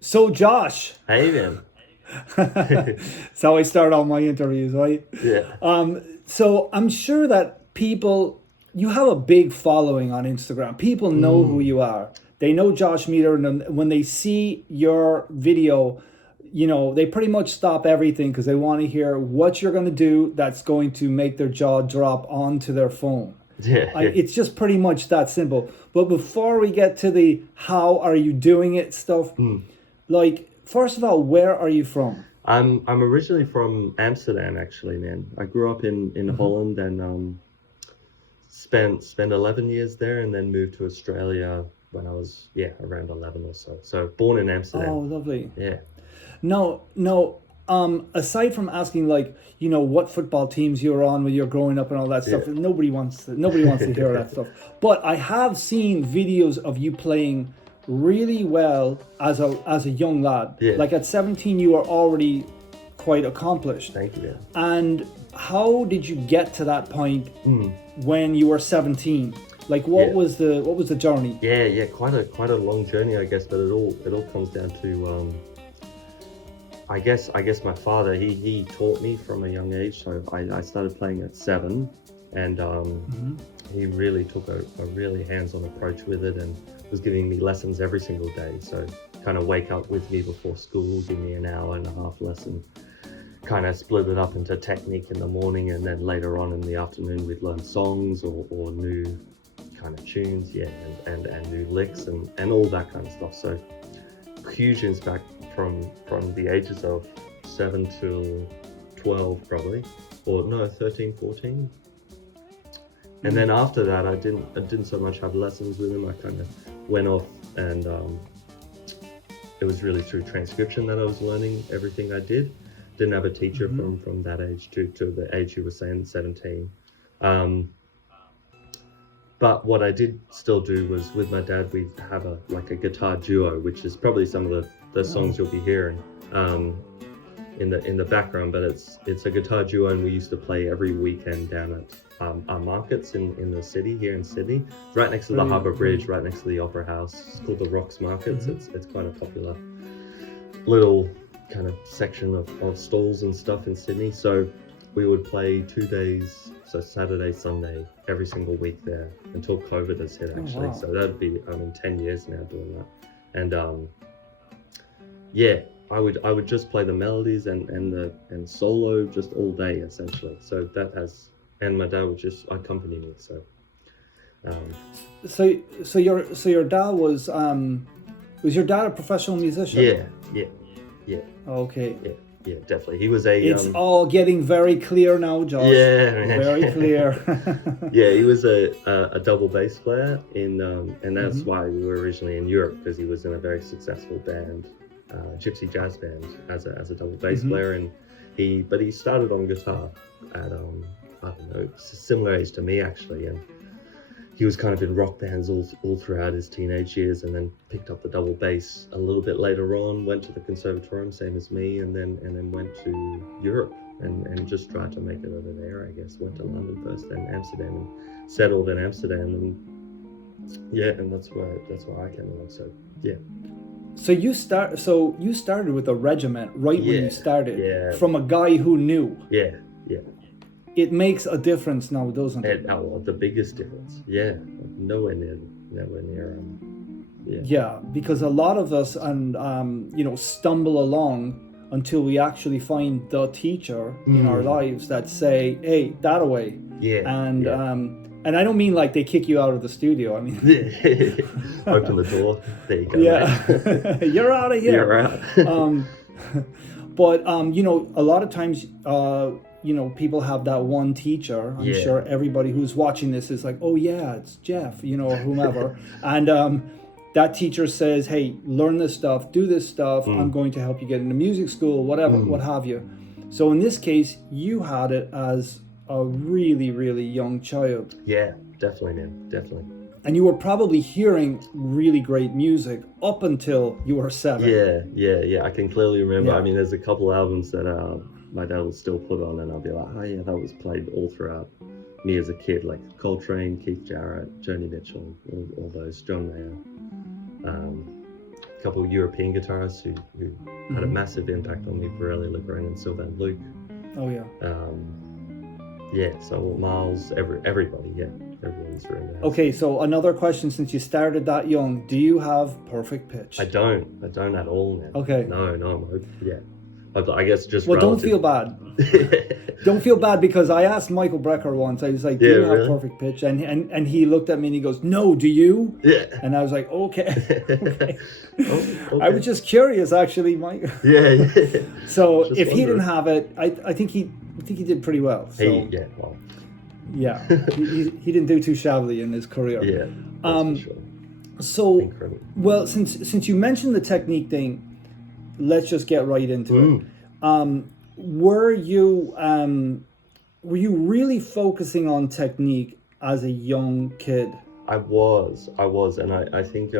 So Josh, hey man. that's how I start all my interviews, right? Yeah. So I'm sure that you have a big following on Instagram. People know who you are. They know Josh Meader, and when they see your video, they pretty much stop everything because they want to hear what you're going to do that's going to make their jaw drop onto their phone. Yeah. It's just pretty much that simple. But before we get to the how are you doing it stuff, like, first of all, where are you from? I'm originally from Amsterdam, actually, man. I grew up in Holland and spent 11 years there, and then moved to Australia when I was around 11 or so. So born in Amsterdam. Oh, lovely. Yeah. No. Aside from asking, like, what football teams you were on when you were growing up and all that stuff, nobody wants to hear that stuff. But I have seen videos of you playing really well as a young lad. Yeah. Like at 17, you were already quite accomplished. Thank you. And how did you get to that point when you were 17? Like, what was the journey? Yeah, quite a long journey, I guess. But it all comes down to I guess my father. He taught me from a young age. So I started playing at 7, and he really took a really hands-on approach with it, and was giving me lessons every single day. So kind of wake up with me before school, give me an hour and a half lesson, kind of split it up into technique in the morning, and then later on in the afternoon we'd learn songs or new kind of tunes, and new licks and all that kind of stuff. So huge impact from the ages of 7 to 12 probably, or no, 13, 14. And then after that, I didn't so much have lessons with him. I kind of went off, and it was really through transcription that I was learning everything I did. Didn't have a teacher from that age to the age you were saying, 17. But what I did still do was, with my dad, we have a guitar duo, which is probably some of the songs you'll be hearing in the background. But it's a guitar duo, and we used to play every weekend down at our markets in the city, here in Sydney, right next to the Harbour Bridge, right next to the Opera House. It's called the Rocks Markets. It's quite a popular little kind of section of stalls and stuff in Sydney. So we would play 2 days, so Saturday, Sunday, every single week there, until COVID has hit, actually. Wow. So that'd be 10 years now doing that. And I would just play the melodies and solo just all day, essentially. So that has, and my dad would just accompany me. So your dad was your dad a professional musician? Yeah. Okay. Yeah, definitely. He was a. It's all getting very clear now, Josh. Yeah, man. Very clear. Yeah, he was a double bass player and that's why we were originally in Europe, because he was in a very successful band, gypsy jazz band, as a double bass player, and he started on guitar at I don't know, similar age to me actually, and he was kind of in rock bands all throughout his teenage years, and then picked up the double bass a little bit later on, went to the Conservatory, same as me, and then went to Europe and just tried to make it over there, I guess. Went to London first, then Amsterdam, and settled in Amsterdam, and that's where I came along. So yeah. So you started with a regiment when you started, from a guy who knew. Yeah. It makes a difference now, doesn't it? The biggest difference. Yeah, nowhere near. Yeah, because a lot of us stumble along until we actually find the teacher in our lives that say, "Hey, that away." Yeah. And I don't mean like they kick you out of the studio. I mean, open the door. There you go. Yeah, you're out of here. You're out. But a lot of times, people have that one teacher. I'm sure everybody who's watching this is like, oh yeah, it's Jeff, or whomever. And that teacher says, hey, learn this stuff, do this stuff. I'm going to help you get into music school, whatever, what have you. So in this case, you had it as a really, really young child. Yeah, definitely, man, definitely. And you were probably hearing really great music up until you were 7. Yeah. I can clearly remember. Yeah. I mean, there's a couple albums that my dad will still put on, and I'll be like, oh yeah, that was played all throughout me as a kid, like Coltrane, Keith Jarrett, Joni Mitchell, all those, John Mayer. A couple of European guitarists who had a massive impact on me, Pirelli, Legrand, and Sylvain Luke. Oh yeah. So Miles, everybody, everyone's around the house. Okay, so another question, since you started that young, do you have perfect pitch? I don't at all, man. Okay. No, yeah. I guess just well, relative. Don't feel bad. Don't feel bad, because I asked Michael Brecker once. I was like, "Do you have perfect pitch?" And he looked at me and he goes, "No, do you?" Yeah. And I was like, "Okay." Okay. Okay. I was just curious, actually, Mike. Yeah. So Just if he didn't wondering. have it, I think he did pretty well. So Well. yeah, he didn't do too shabbily in his career. Yeah. That's for sure. So Incredible. well, since you mentioned the technique thing, let's just get right into it. Were you really focusing on technique as a young kid? I was, and I think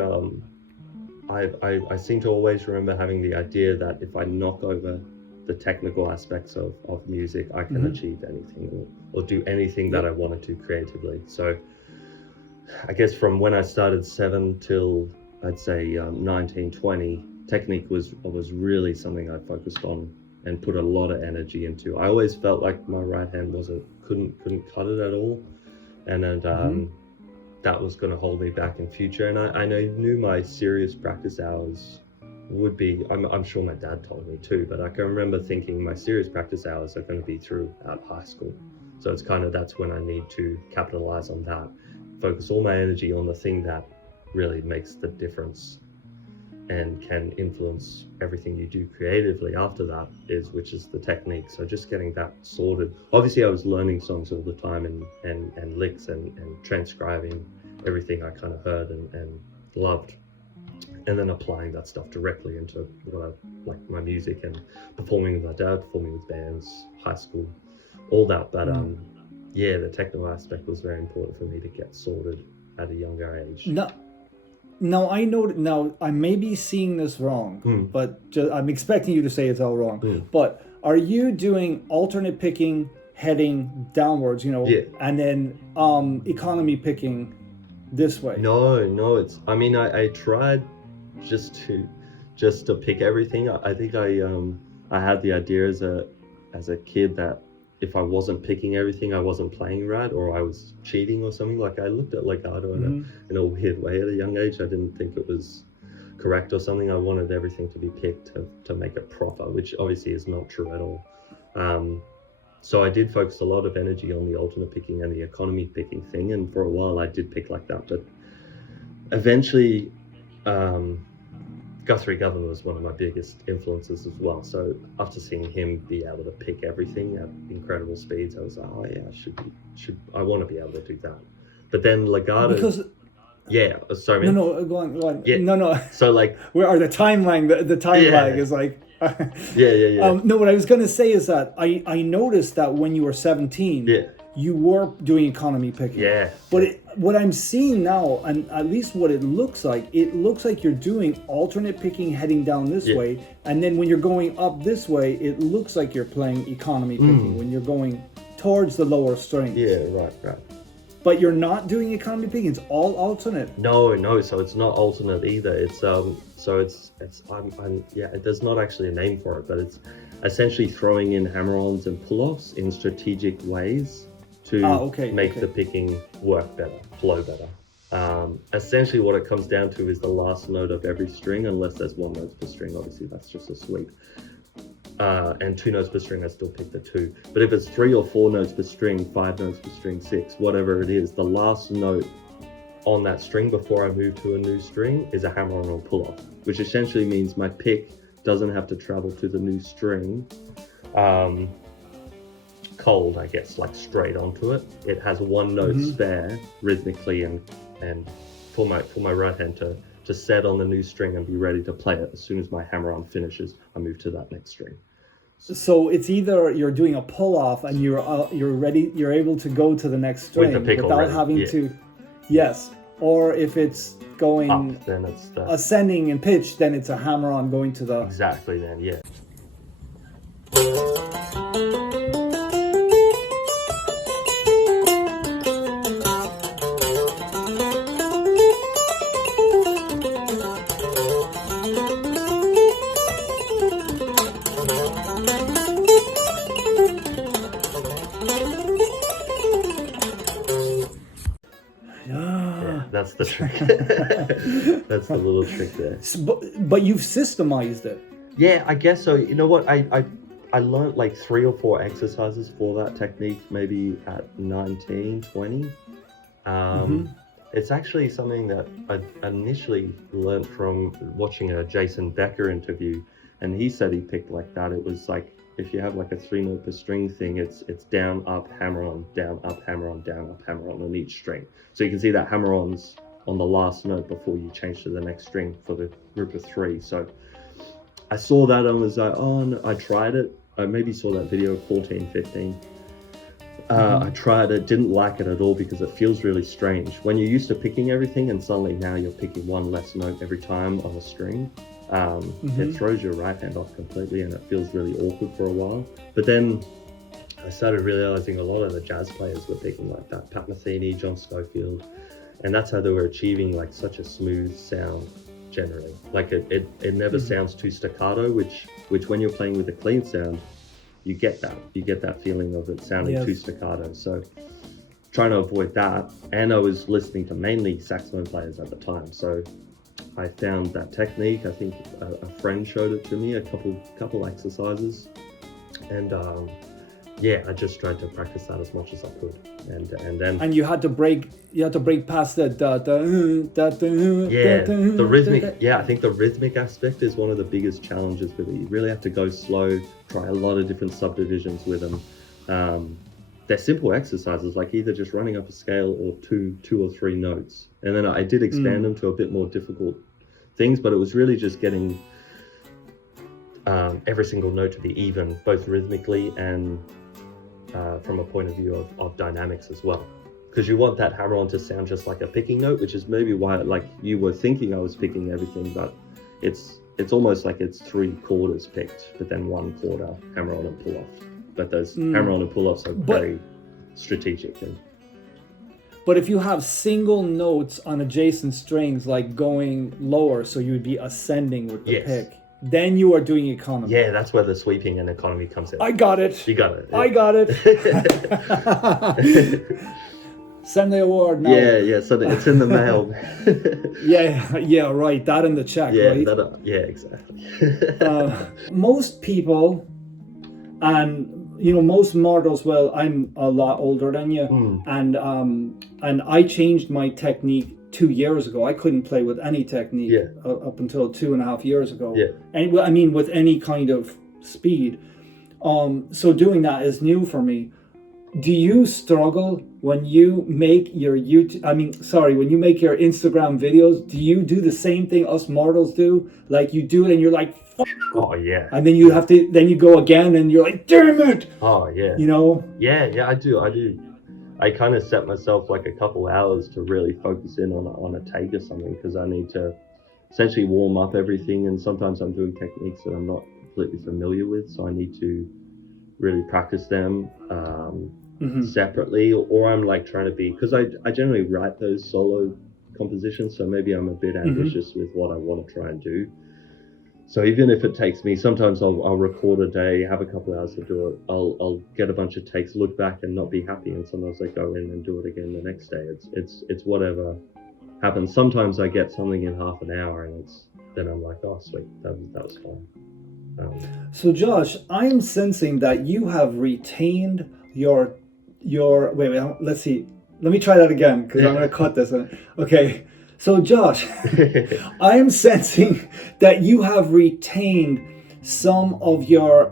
I seem to always remember having the idea that if I knock over the technical aspects of music, I can achieve anything or do anything that I wanted to creatively. So I guess from when I started 7 till I'd say 19, 20, technique was really something I focused on and put a lot of energy into. I always felt like my right hand couldn't cut it at all, and that was going to hold me back in future. And I knew my serious practice hours would be, I'm sure my dad told me too, but I can remember thinking my serious practice hours are going to be throughout high school. So it's kind of, that's when I need to capitalize on that, focus all my energy on the thing that really makes the difference and can influence everything you do creatively after that, which is the technique. So just getting that sorted. Obviously I was learning songs all the time and licks and transcribing everything I kind of heard and loved, and then applying that stuff directly into what I like, my music, and performing with my dad, performing with bands, high school, all that. But the technical aspect was very important for me to get sorted at a younger age. No, I know. Now, I may be seeing this wrong, but I'm expecting you to say it's all wrong. But are you doing alternate picking, heading downwards, and then economy picking this way? No. It's. I mean, I tried just to pick everything. I think I had the idea as a kid that if I wasn't picking everything, I wasn't playing right, or I was cheating or something. Like, I looked at Legato in a weird way at a young age. I didn't think it was correct or something. I wanted everything to be picked to make it proper, which obviously is not true at all. So I did focus a lot of energy on the alternate picking and the economy picking thing, and for a while I did pick like that. But eventually, Guthrie Govan was one of my biggest influences as well. So after seeing him be able to pick everything at incredible speeds, I was like, oh yeah, I want to be able to do that. But then Legato, sorry, man. No, go on. Yeah. No. So like, where are the time lag? The time lag is like. Yeah. No, what I was gonna say is that I noticed that when you were 17, you were doing economy picking. Yeah. But what I'm seeing now, and at least what it looks like you're doing alternate picking heading down this way, and then when you're going up this way, it looks like you're playing economy picking when you're going towards the lower strings. Yeah, right. But you're not doing economy picking; it's all alternate. No. So it's not alternate either. It's there's not actually a name for it, but it's essentially throwing in hammer-ons and pull-offs in strategic ways to make the picking work better, flow better. Essentially what it comes down to is the last note of every string, unless there's 1 note per string, obviously that's just a sweep. And 2 notes per string, I still pick the 2. But if it's 3 or 4 notes per string, 5 notes per string, 6, whatever it is, the last note on that string before I move to a new string is a hammer-on or pull-off, which essentially means my pick doesn't have to travel to the new string cold, I guess, like straight onto it. It has 1 note spare rhythmically and for my right hand to set on the new string and be ready to play it. As soon as my hammer-on finishes, I move to that next string. So it's either you're doing a pull-off and you're ready, you're able to go to the next string with the pick without already. having to. Yes. or if it's going up, then it's ascending in pitch, then it's a hammer-on going to the... Exactly, then, yeah. That's the trick. That's the little trick there. But you've systemized it. Yeah, I guess so. You know what? I learned like 3 or 4 exercises for that technique, maybe at 19, 20. It's actually something that I initially learned from watching a Jason Becker interview, and he said he picked like that. It was like, if you have like a 3-note per string thing, it's down, up, hammer on, down, up, hammer on, down, up, hammer on each string. So you can see that hammer-ons on the last note before you change to the next string for the group of 3. So I saw that and was like, oh, no, I tried it. I maybe saw that video 14, 15. I tried it, didn't like it at all because it feels really strange. When you're used to picking everything and suddenly now you're picking one less note every time on a string, it throws your right hand off completely and it feels really awkward for a while. But then I started realizing a lot of the jazz players were picking like that. Pat Metheny, John Schofield, and that's how they were achieving like such a smooth sound generally. Like it never sounds too staccato, which when you're playing with a clean sound, you get that feeling of it sounding too staccato. So trying to avoid that. And I was listening to mainly saxophone players at the time. So I found that technique. I think a friend showed it to me, a couple exercises. And I just tried to practice that as much as I could. And you had to break past the the rhythmic. Yeah, I think the rhythmic aspect is one of the biggest challenges with it. You really have to go slow, try a lot of different subdivisions with them. They're simple exercises, like either just running up a scale or two or 3 notes. And then I did expand them to a bit more difficult things, but it was really just getting every single note to be even, both rhythmically and from a point of view of dynamics as well. Because you want that hammer-on to sound just like a picking note, which is maybe why like you were thinking I was picking everything, but it's almost like it's 3 quarters picked, but then 1 quarter hammer-on and pull-off. But those hammer-on and pull-offs are very strategic. But if you have single notes on adjacent strings, like going lower, so you would be ascending with the pick, then you are doing economy. Yeah, that's where the sweeping and economy comes in. I got it. You got it. Yeah. I got it. Send the award now. Yeah, so it's in the mail. yeah, right. That in the check, right? Exactly. Most people, and most mortals, well, I'm a lot older than you, and I changed my technique 2 years ago. I couldn't play with any technique up until 2.5 years ago. Yeah. And I mean, with any kind of speed. So doing that is new for me. Do you struggle when you make your when you make your Instagram videos? Do you do the same thing us mortals do? Like you do it and you're like, oh yeah. And then you go again and you're like, damn it. Oh yeah. Yeah, I do. I kind of set myself like a couple hours to really focus in on a take or something, because I need to essentially warm up everything, and sometimes I'm doing techniques that I'm not completely familiar with, so I need to really practice them separately, or I'm like trying to be, because I generally write those solo compositions, so maybe I'm a bit ambitious with what I want to try and do. So even if it takes me, sometimes I'll record a day, have a couple hours to do it. I'll get a bunch of takes, look back and not be happy, and sometimes I go in and do it again the next day. It's whatever happens. Sometimes I get something in half an hour, and then I'm like, oh sweet, that was fine. So Josh, I'm sensing that you have retained your wait, let's see. Let me try that again, because I'm going to cut this. Okay. So Josh, I am sensing that you have retained some of your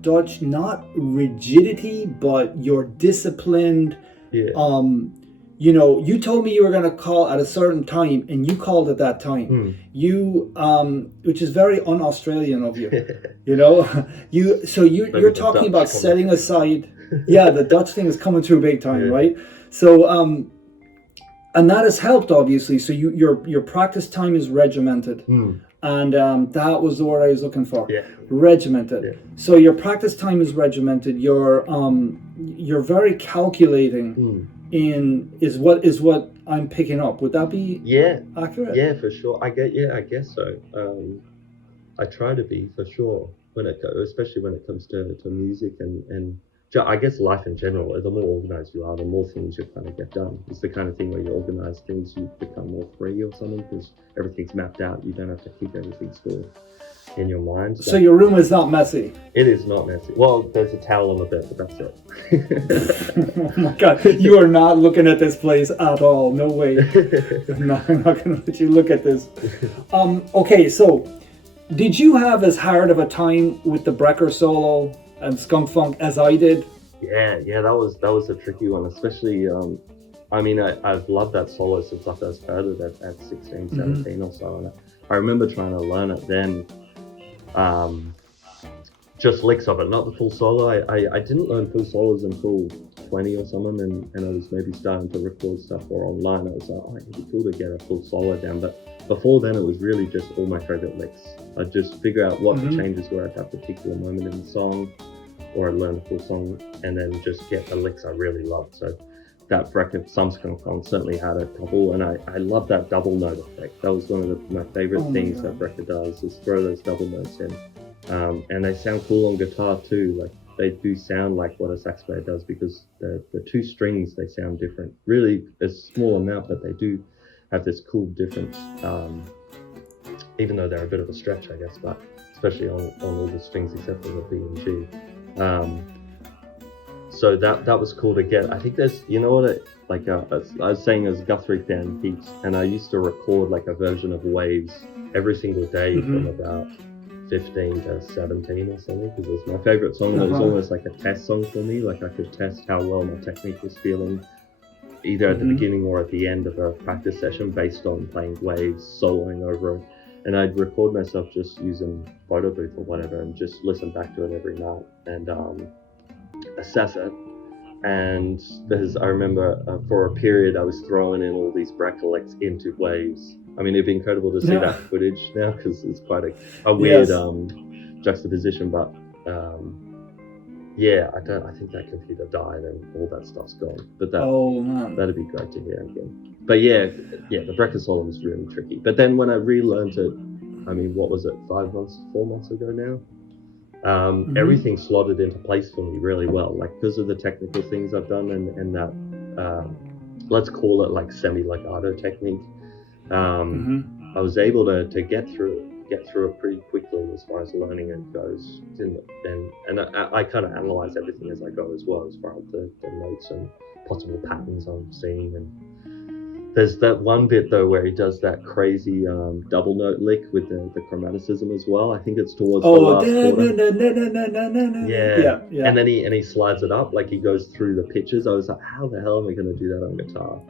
Dutch, not rigidity, but your disciplined. Yeah. You told me you were going to call at a certain time, and you called at that time. You, which is very un-Australian of you. You're talking about setting aside. Yeah, the Dutch thing is coming through big time, right? So And that has helped, obviously. So your practice time is regimented. And that was the word I was looking for. Yeah. Regimented. Yeah. So your practice time is regimented. You're very calculating is what I'm picking up. Would that be accurate? Yeah, for sure. I guess so. I try to be, for sure, especially when it comes to music and I guess life in general. The more organized you are, the more things you kind of get done. It's the kind of thing where you organize things, you become more free or something, because everything's mapped out. You don't have to keep everything stored in your mind. So your room is not messy? It is not messy. Well, there's a towel on the bed, but that's it. Oh my God, you are not looking at this place at all. No way. I'm not going to let you look at this. Okay, so did you have as hard of a time with the Brecker solo and Skunk Funk as I did? Yeah, that was a tricky one, especially. I mean, I've loved that solo since I first heard it at 16, 17 or so. And I remember trying to learn it then. Just licks of it, not the full solo. I didn't learn full solos until 20 or something, and I was maybe starting to record stuff or online. I was like, oh, it'd be cool to get a full solo down. But before then, it was really just all my favorite licks. I'd just figure out what the changes were at that particular moment in the song, or I'd learn the full song and then just get the licks I really loved. So that Brecker Skunk Funk certainly had a couple, and I love that double note effect. That was one of my favorite things that Brecker does, is throw those double notes in. And they sound cool on guitar too. Like, they do sound like what a sax player does, because the two strings, they sound different. Really a small amount, but they do have this cool difference. Even though they're a bit of a stretch, I guess, but especially on all the strings except for the B and G. So that was cool to get. I think there's, you know what, I was saying, as Guthrie fan Beats, and I used to record like a version of Waves every single day from about 15 to 17 or something, because it was my favorite song. And it was almost like a test song for me. Like, I could test how well my technique was feeling, either at the beginning or at the end of a practice session, based on playing Waves, soloing over it. And I'd record myself just using photo booth or whatever, and just listen back to it every night and assess it. And I remember for a period I was throwing in all these Brecker licks into Waves. I mean, it'd be incredible to see that footage now, because it's quite a weird juxtaposition. But I think that computer died and all that stuff's gone. But that'd be great to hear again. But yeah, the Brecker solo was really tricky. But then when I relearned it, I mean, what was it, 4 months ago now? Everything slotted into place for me really well, like, because of the technical things I've done and that, let's call it like semi-legato technique. I was able to get through it pretty quickly as far as learning it goes. And I kind of analyze everything as I go as well, as far as the notes and possible patterns I'm seeing. And there's that one bit though where he does that crazy double note lick with the chromaticism as well. I think it's towards the last quarter. Yeah. And then he slides it up, like he goes through the pitches. I was like, how the hell am I going to do that on guitar?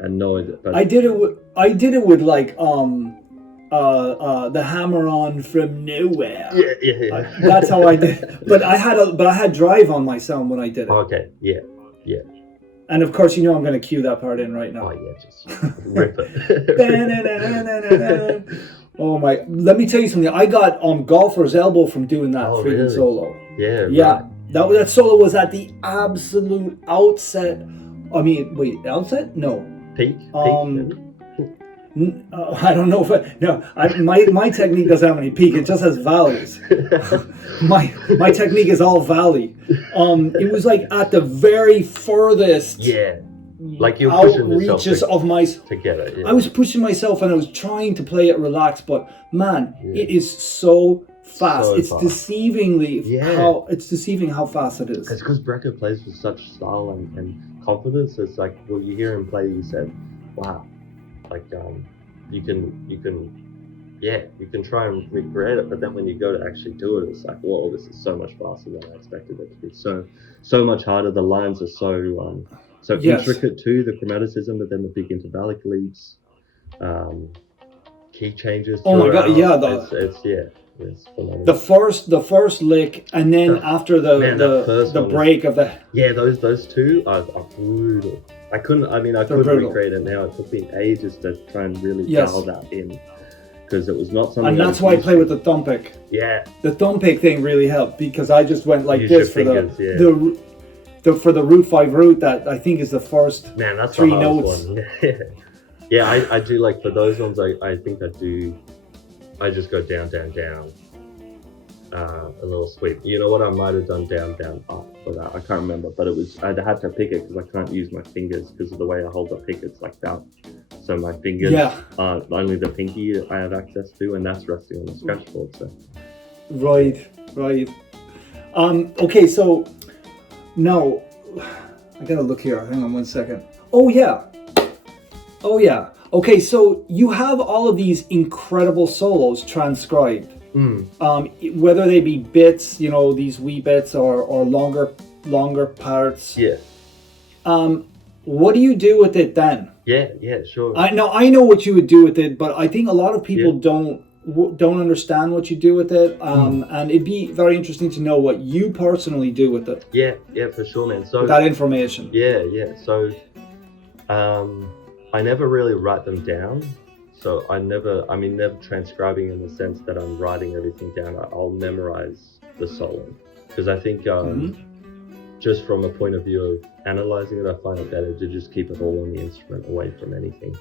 And no idea. But I did it with like the hammer on from nowhere. Yeah. That's how I did. But I had drive on my sound when I did it. Okay. Yeah. And of course, I'm going to cue that part in right now. Oh yeah, just rip it. Oh my! Let me tell you something. I got golfer's elbow from doing that freaking solo. Yeah. Right. That solo was at the absolute outset. I mean, wait, outset? No. Peak. I don't know if my technique doesn't have any peak. It just has valleys. my technique is all valley. It was like at the very furthest. Yeah. Like you're pushing yourself to get it. Yeah. I was pushing myself and I was trying to play it relaxed, but man, it is so fast. It's deceiving how fast it is. It's because Brecker plays with such style and confidence. It's like, well, you hear him play, you said, wow. Like you can try and recreate it, but then when you go to actually do it, it's like, whoa, this is so much faster than I expected it to be. So much harder. The lines are so intricate too, the chromaticism, but then the big intervallic leads, key changes. Oh my god, yeah, it's is phenomenal. The first lick, and then after the break of the those two are brutal. I couldn't recreate it now. It took me ages to try and really dial that in, because it was not something. And that's why I play with the thumb pick. Yeah, the thumb pick thing really helped, because I just went like this for fingers, for the root 5 root, that I think is the first that's 3 notes. One. Yeah, I do, like, for those ones, I think I just go down, down, down, a little sweep. You know what, I might have done down, down, up for that. I can't remember, but I had to pick it because I can't use my fingers because of the way I hold the pick. It's like that. So my fingers are only the pinky I have access to, and that's resting on the scratch board. So. Right. Okay, so now I gotta look here. Hang on 1 second. Oh yeah. Okay, so you have all of these incredible solos transcribed. Whether they be bits, these wee bits, or longer parts. Yeah. What do you do with it then? Yeah, sure. I know what you would do with it, but I think a lot of people don't understand what you do with it. And it'd be very interesting to know what you personally do with it. Yeah, for sure, man. So that information. Yeah. So, I never really write them down. So never transcribing in the sense that I'm writing everything down. I'll memorize the solo, because I think just from a point of view of analyzing it, I find it better to just keep it all on the instrument, away from anything.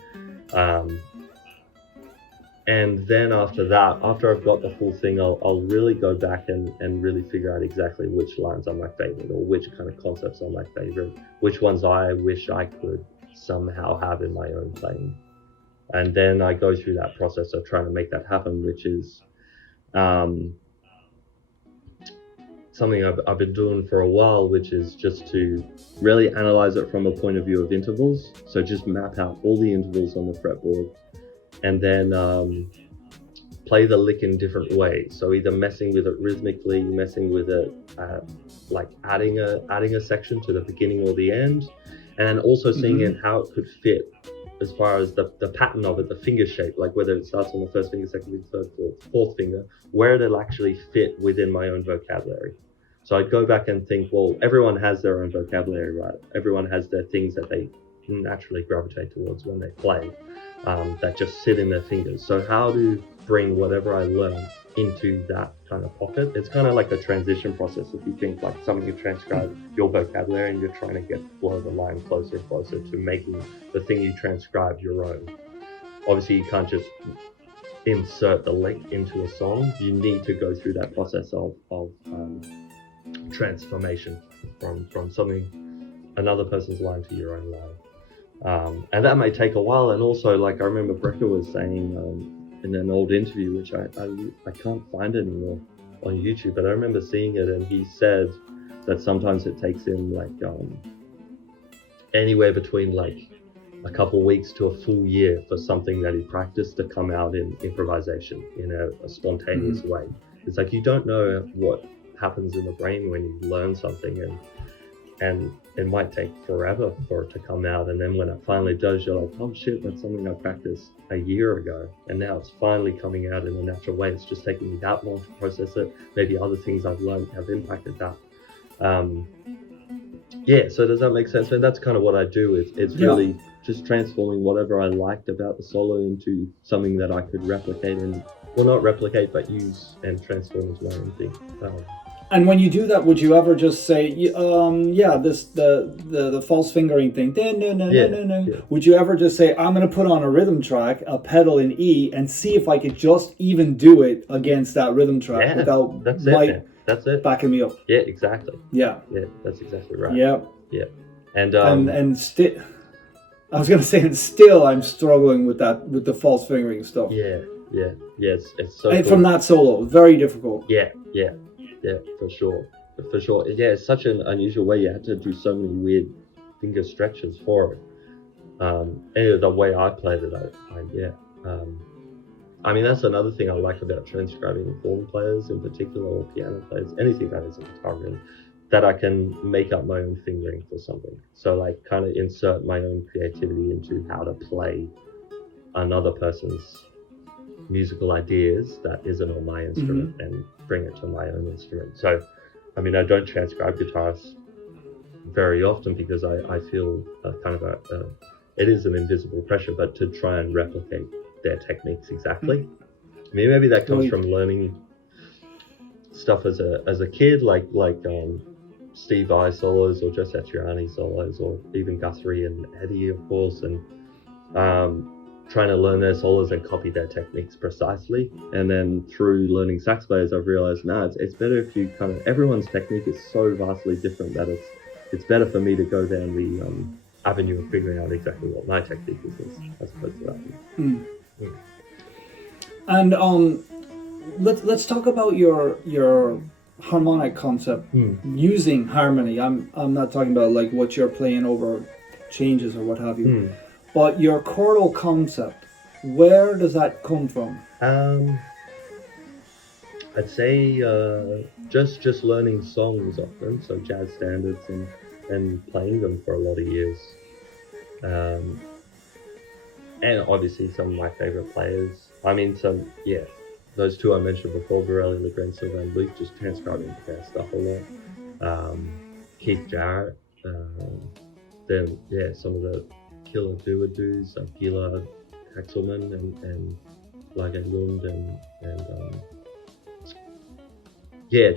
And then after that, after I've got the full thing, I'll really go back and really figure out exactly which lines are my favorite, or which kind of concepts are my favorite, which ones I wish I could somehow have in my own playing. And then I go through that process of trying to make that happen, which is something I've been doing for a while, which is just to really analyze it from a point of view of intervals. So just map out all the intervals on the fretboard, and then play the lick in different ways. So either messing with it rhythmically, messing with it like adding a section to the beginning or the end, and also seeing in how it could fit as far as the pattern of it, the finger shape, like whether it starts on the first finger, second finger, third, fourth finger, where it'll actually fit within my own vocabulary. So I'd go back and think, well, everyone has their own vocabulary, right? Everyone has their things that they naturally gravitate towards when they play, that just sit in their fingers. So how to bring whatever I learn into that kind of pocket? It's kind of like a transition process. If you think like something you transcribe your vocabulary, and you're trying to get flow the line closer and closer to making the thing you transcribe your own. Obviously, you can't just insert the lick into a song. You need to go through that process of transformation from something, another person's line, to your own line. And that may take a while. And also, like I remember Brecker was saying in an old interview, which I can't find anymore on YouTube, but I remember seeing it, and he said that sometimes it takes him like anywhere between like a couple weeks to a full year for something that he practiced to come out in improvisation in a spontaneous way. It's like you don't know what happens in the brain when you learn something, and it might take forever for it to come out, and then when it finally does, you're like, oh shit, that's something I practiced a year ago, and now it's finally coming out in a natural way. It's just taking me that long to process it. Maybe other things I've learned have impacted that. So does that make sense? And that's kind of what I do. It's really just transforming whatever I liked about the solo into something that I could replicate, and well, not replicate, but use and transform into my own thing. And when you do that, would you ever just say, the false fingering thing, would you ever just say, I'm going to put on a rhythm track, a pedal in E, and see if I could just even do it against that rhythm track without that's it. backing me up? Yeah, exactly. Yeah, that's exactly right. Yeah. And still, I was going to say, and still I'm struggling with that, with the false fingering stuff. It's so and cool. From that solo, very difficult. Yeah, for sure. Yeah, it's such an unusual way. You had to do so many weird finger stretches for it. And the way I played it, I mean, that's another thing I like about transcribing horn players in particular, or piano players, anything that is a guitar really, that I can make up my own fingering for something. So like kind of insert my own creativity into how to play another person's musical ideas that isn't on my instrument and bring it to my own instrument. So, I mean, I don't transcribe guitarists very often because I feel it is an invisible pressure, but to try and replicate their techniques exactly. I mean, maybe that comes from learning stuff as a kid, like Steve Vai solos or Joe Satriani solos, or even Guthrie and Eddie, of course, and trying to learn their solos and copy their techniques precisely. And then through learning sax players, I've realized it's better if you everyone's technique is so vastly different that it's better for me to go down the avenue of figuring out exactly what my technique is as opposed to that. And let's talk about your harmonic concept using harmony. I'm not talking about like what you're playing over changes or what have you, but your chordal concept. Where does that come from? I'd say just learning songs often, so jazz standards and playing them for a lot of years. And obviously some of my favorite players. I mean, those two I mentioned before, Borelli, Legato, and Luke, just transcribing their stuff a lot. Keith Jarrett, then some of the killer duos like Gila Axelman and Lage Lund and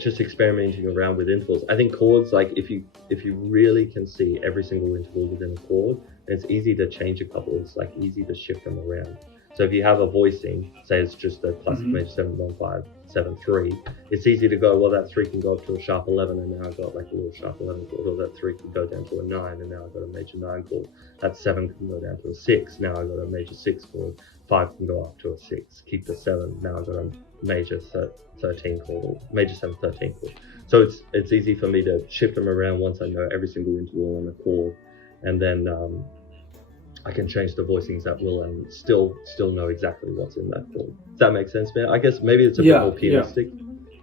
just experimenting around with intervals. I think chords, like if you really can see every single interval within a chord, it's easy to change a couple. It's like easy to shift them around. So if you have a voicing, say it's just a classic major 7-1-5, 7-3, it's easy to go, well, that 3 can go up to a sharp 11, and now I've got like a little sharp 11 chord, or that 3 can go down to a 9, and now I've got a major 9 chord. That 7 can go down to a 6, now I've got a major 6 chord. 5 can go up to a 6, keep the 7, now I've got a major 13 chord, or major 7, 13 chord. So it's easy for me to shift them around once I know every single interval on the chord, and then I can change the voicings at will and still know exactly what's in that chord. Does that make sense, man? I guess maybe it's a bit more pianistic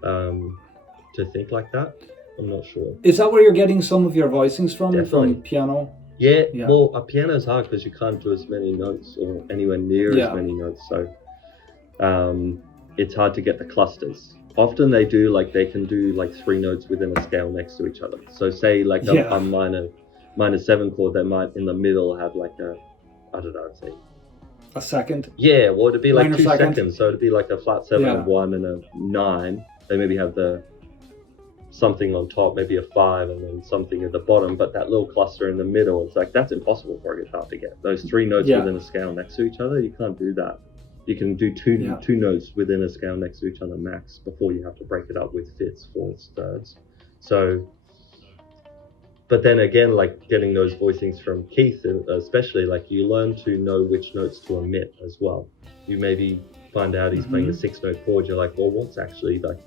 to think like that. I'm not sure. Is that where you're getting some of your voicings from? Definitely. From piano? Yeah. Well, a piano is hard because you can't do as many notes or anywhere near as many notes. So it's hard to get the clusters. Often they can do like 3 notes within a scale next to each other. So say like a minor 7 chord, they might in the middle have like say a second. Yeah, well, it'd be like minor 2 second. seconds. So it'd be like a flat 7 and 1 and a 9. They maybe have the something on top, maybe a 5, and then something at the bottom. But that little cluster in the middle, it's like that's impossible for a guitar to get. Those 3 notes within a scale next to each other, you can't do that. You can do two notes within a scale next to each other max before you have to break it up with fifths, fourths, thirds. So. But then again, like getting those voicings from Keith, especially, like you learn to know which notes to omit as well. You maybe find out he's playing a 6-note chord. You're like, well, what's actually like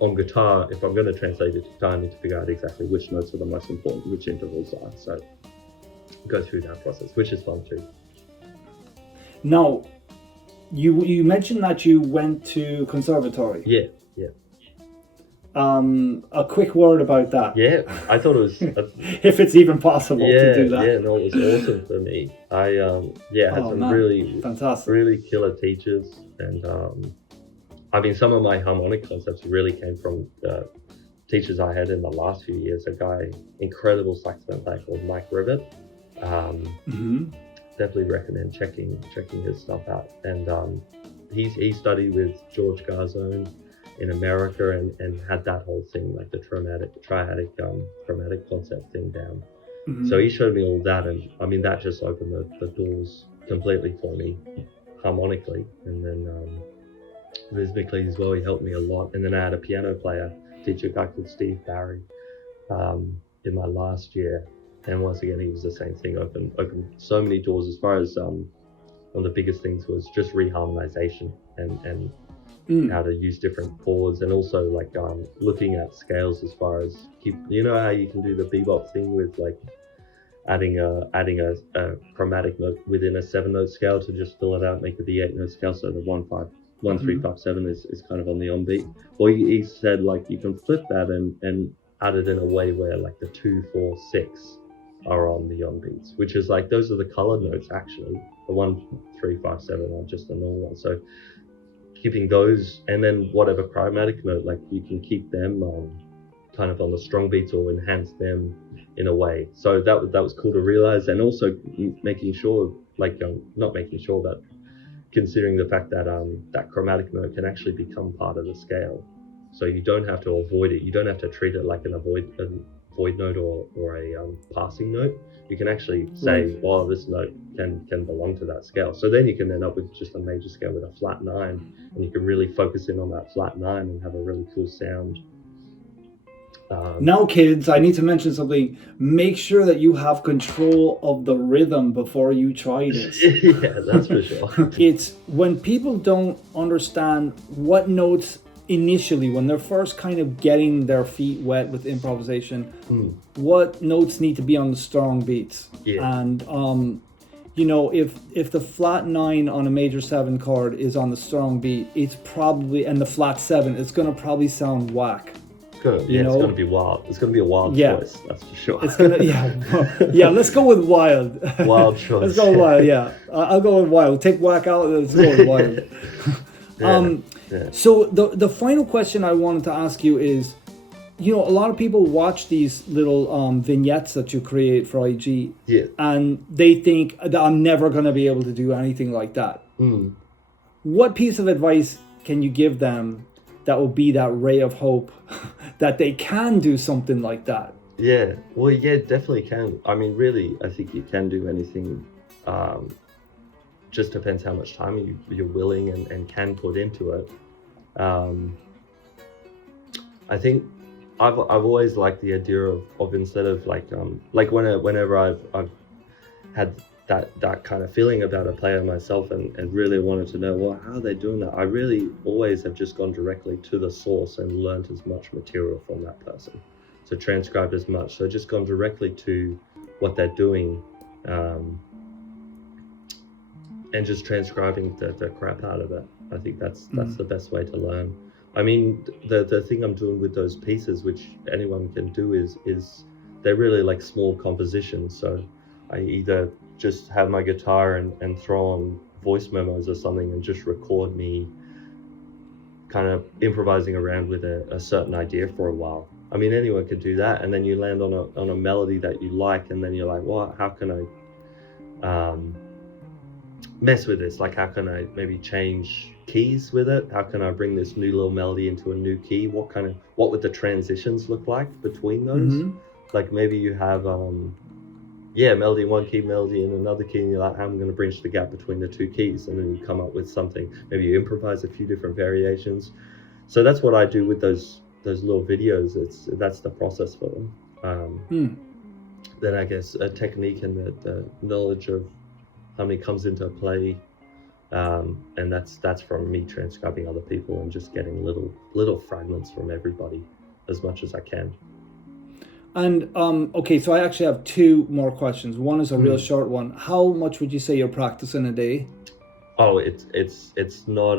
on guitar? If I'm going to translate it to guitar, I need to figure out exactly which notes are the most important, which intervals are. So go through that process, which is fun too. Now, you mentioned that you went to Conservatory. Yeah. A quick word about that. Yeah, I thought it was... if it's even possible to do that. Yeah, no, it was awesome for me. I had some really fantastic, really killer teachers. And I mean, some of my harmonic concepts really came from the teachers I had in the last few years. A guy, incredible saxophone player called Mike Rivet. Definitely recommend checking his stuff out. And he studied with George Garzone in America and had that whole thing, like the triadic chromatic concept thing down. So he showed me all that, and I mean that just opened the doors completely for me harmonically, and then rhythmically as well. He helped me a lot. And then I had a piano player teacher, a guy called Steve Barry, in my last year, and once again he was the same thing, opened so many doors. As far as one of the biggest things was just reharmonization and how to use different chords, and also like looking at scales as far as you know how you can do the bebop thing with like adding a chromatic note within a 7-note scale to just fill it out, make it the 8-note scale, so the 1 3 5 7 is kind of on the on-beat. Well, he said like you can flip that and add it in a way where like the 2 4 6 are on the on beats, which is like, those are the color notes actually. The 1, 3, 5, 7 are just the normal one. So keeping those, and then whatever chromatic note, like you can keep them kind of on the strong beats or enhance them in a way. So that was cool to realize, and also making sure, like not making sure, but considering the fact that that chromatic note can actually become part of the scale. So you don't have to avoid it. You don't have to treat it like a void note or a passing note. You can actually say, Right. well, this note can belong to that scale. So then you can end up with just a major scale with a flat 9, and you can really focus in on that flat 9 and have a really cool sound. Now, kids, I need to mention something. Make sure that you have control of the rhythm before you try this. Yeah, that's for sure. It's when people don't understand what notes initially, when they're first kind of getting their feet wet with improvisation, what notes need to be on the strong beats. Yeah. And you know, if the flat 9 on a major 7 chord is on the strong beat, it's probably, and the flat 7, it's gonna probably sound whack. It's gonna be wild. It's gonna be a wild choice, that's for sure. It's gonna, yeah. Let's go with wild. Wild choice. Let's go with wild. Yeah, I'll go with wild. Take whack out. Let's go with wild. So the final question I wanted to ask you is, you know, a lot of people watch these little vignettes that you create for IG, and they think that I'm never gonna be able to do anything like that. What piece of advice can you give them that will be that ray of hope that they can do something like that? Yeah, well, yeah, definitely can. I mean, really, I think you can do anything. Just depends how much time you're willing and can put into it. I think I've always liked the idea of instead of like whenever I've had that kind of feeling about a player myself and really wanted to know, well, how are they doing that? I really always have just gone directly to the source and learned as much material from that person. So transcribed as much. So just gone directly to what they're doing, and just transcribing the crap out of it. I think that's the best way to learn. I mean, the thing I'm doing with those pieces, which anyone can do, is they're really like small compositions. So I either just have my guitar and throw on voice memos or something and just record me kind of improvising around with a certain idea for a while. I mean, anyone could do that, and then you land on a melody that you like, and then you're like, well, how can I mess with this? Like, how can I maybe change keys with it? How can I bring this new little melody into a new key? What would the transitions look like between those? Like maybe you have melody in one key, melody in another key, and you're like, I'm going to bridge the gap between the two keys, and then you come up with something. Maybe you improvise a few different variations. So that's what I do with those little videos. That's the process for them. Then I guess a technique and the knowledge of harmony comes into play, and that's from me transcribing other people and just getting little fragments from everybody as much as I can. And okay, so I actually have 2 more questions. One is a real short one. How much would you say you're practicing a day? Oh, it's not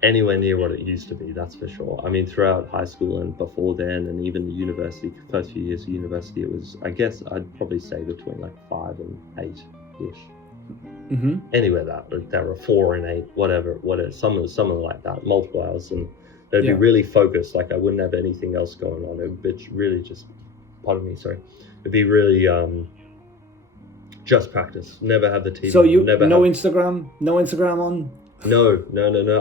anywhere near what it used to be, that's for sure. I mean, throughout high school and before then, and even the university, first few years of university, it was, I guess I'd probably say between like 5 and 8-ish. Anywhere there were 4 and 8, whatever, something like that, multiple hours, and they'd be really focused. Like I wouldn't have anything else going on. It would be really just, it'd be really just practice. Never have the TV. So you no Instagram on? No.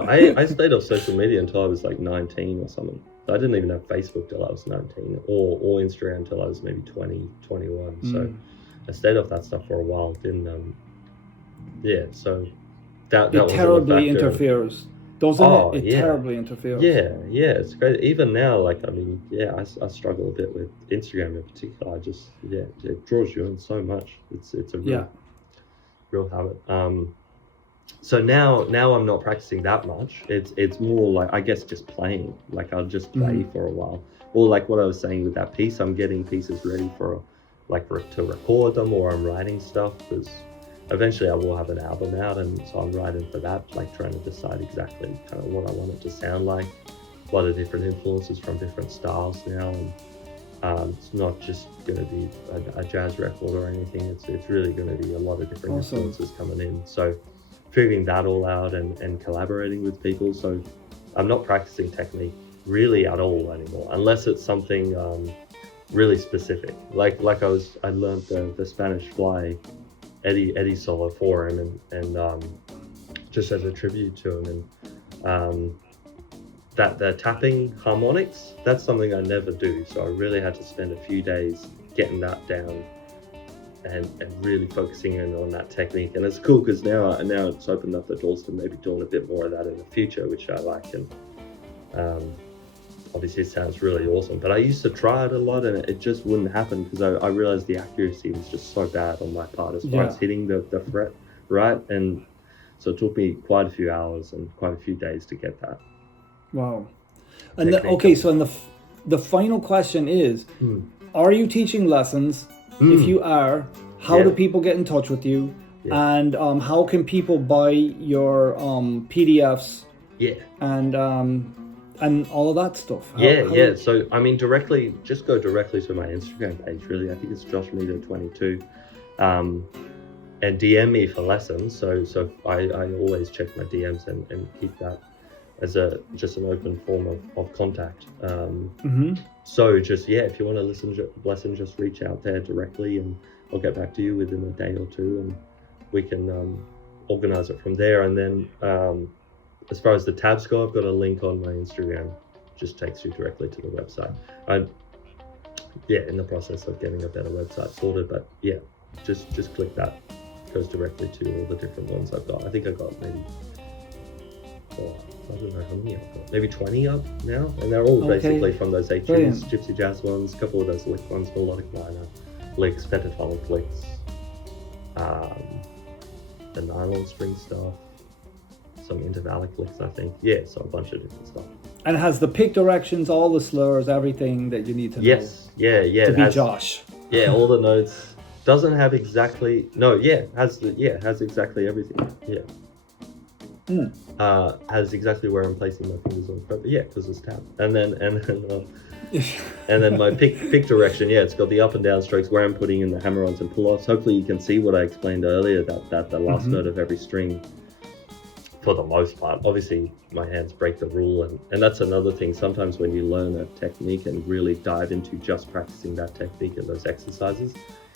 I stayed off social media until I was like 19 or something. I didn't even have Facebook till I was 19, or Instagram until I was maybe 20, 21. So I stayed off that stuff for a while. Didn't so that it terribly interferes, doesn't it? It terribly interferes. Yeah, it's great. Even now, like, I mean, I struggle a bit with Instagram in particular. I just, it draws you in so much. It's a real habit. So now I'm not practicing that much. It's more like, I guess, just playing. Like I'll just play for a while, or like what I was saying with that piece, I'm getting pieces ready to record them, or I'm writing stuff, because eventually I will have an album out, and so I'm writing for that, like trying to decide exactly kind of what I want it to sound like. A lot of different influences from different styles now, and It's not just going to be a jazz record or anything. It's really going to be a lot of different influences coming in. So figuring that all out and collaborating with people. So I'm not practicing technique really at all anymore, unless it's something really specific. Like I learned the Spanish fly Eddie solo for him, and just as a tribute to him, and that the tapping harmonics, that's something I never do. So I really had to spend a few days getting that down and really focusing in on that technique. And it's cool because now it's opened up the doors to maybe doing a bit more of that in the future, which I like. And obviously it sounds really awesome, but I used to try it a lot and it just wouldn't happen because I realized the accuracy was just so bad on my part as far as hitting the fret right. And so it took me quite a few hours and quite a few days to get that. Wow. And the final question is, are you teaching lessons? If you are, how do people get in touch with you? And how can people buy your PDFs? And all of that stuff. So I mean, just go directly to my Instagram page. Really, I think it's JoshMeader22, and DM me for lessons. So I always check my DMs and keep that as just an open form of contact. So just if you want to listen, just reach out there directly, and I'll get back to you within a day or two, and we can organize it from there. And then as far as the tabs go, I've got a link on my Instagram, just takes you directly to the website. I'm in the process of getting a better website sorted, but just click that. It goes directly to all the different ones I've got. I think I've got maybe I don't know how many I've got, maybe 20 up now, and they're all basically from those HUs, Gypsy Jazz ones, a couple of those lick ones, melodic minor licks, pentatonic licks, the nylon string stuff, some intervallic licks, I think. So a bunch of different stuff. And it has the pick directions, all the slurs, everything that you need to know. To be Josh. All the notes. Doesn't have exactly has exactly everything. Has exactly where I'm placing my fingers on the fret, because it's tab. And then my pick direction, it's got the up and down strokes where I'm putting in the hammer-ons and pull-offs. Hopefully you can see what I explained earlier, that the last note of every string, for the most part. Obviously my hands break the rule, and that's another thing. Sometimes when you learn a technique and really dive into just practicing that technique and those exercises,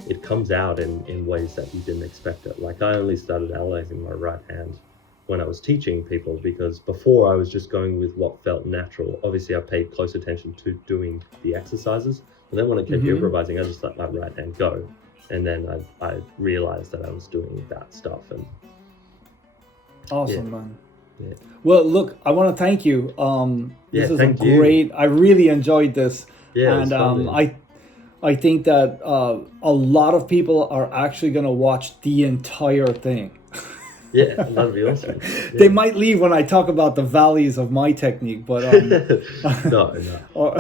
it comes out in ways that you didn't expect it. Like I only started analyzing my right hand when I was teaching people, because before I was just going with what felt natural. Obviously I paid close attention to doing the exercises, and then when I kept improvising, I just let my right hand go, and then I realized that I was doing that stuff. And awesome, man. Well, look, I want to thank you. This is great. I really enjoyed this, and I think that a lot of people are actually going to watch the entire thing. That'd be awesome. They might leave when I talk about the valleys of my technique, but no. or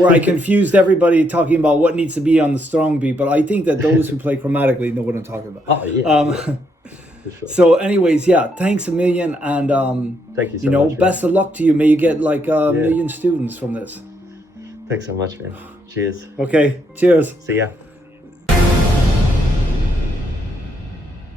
where I confused everybody talking about what needs to be on the strong beat. But I think that those who play chromatically know what I'm talking about. For sure. So, anyways, thanks a million, and thank you so much. Best of luck to you. May you get like a million students from this. Thanks so much, man. Cheers. Okay. Cheers. See ya.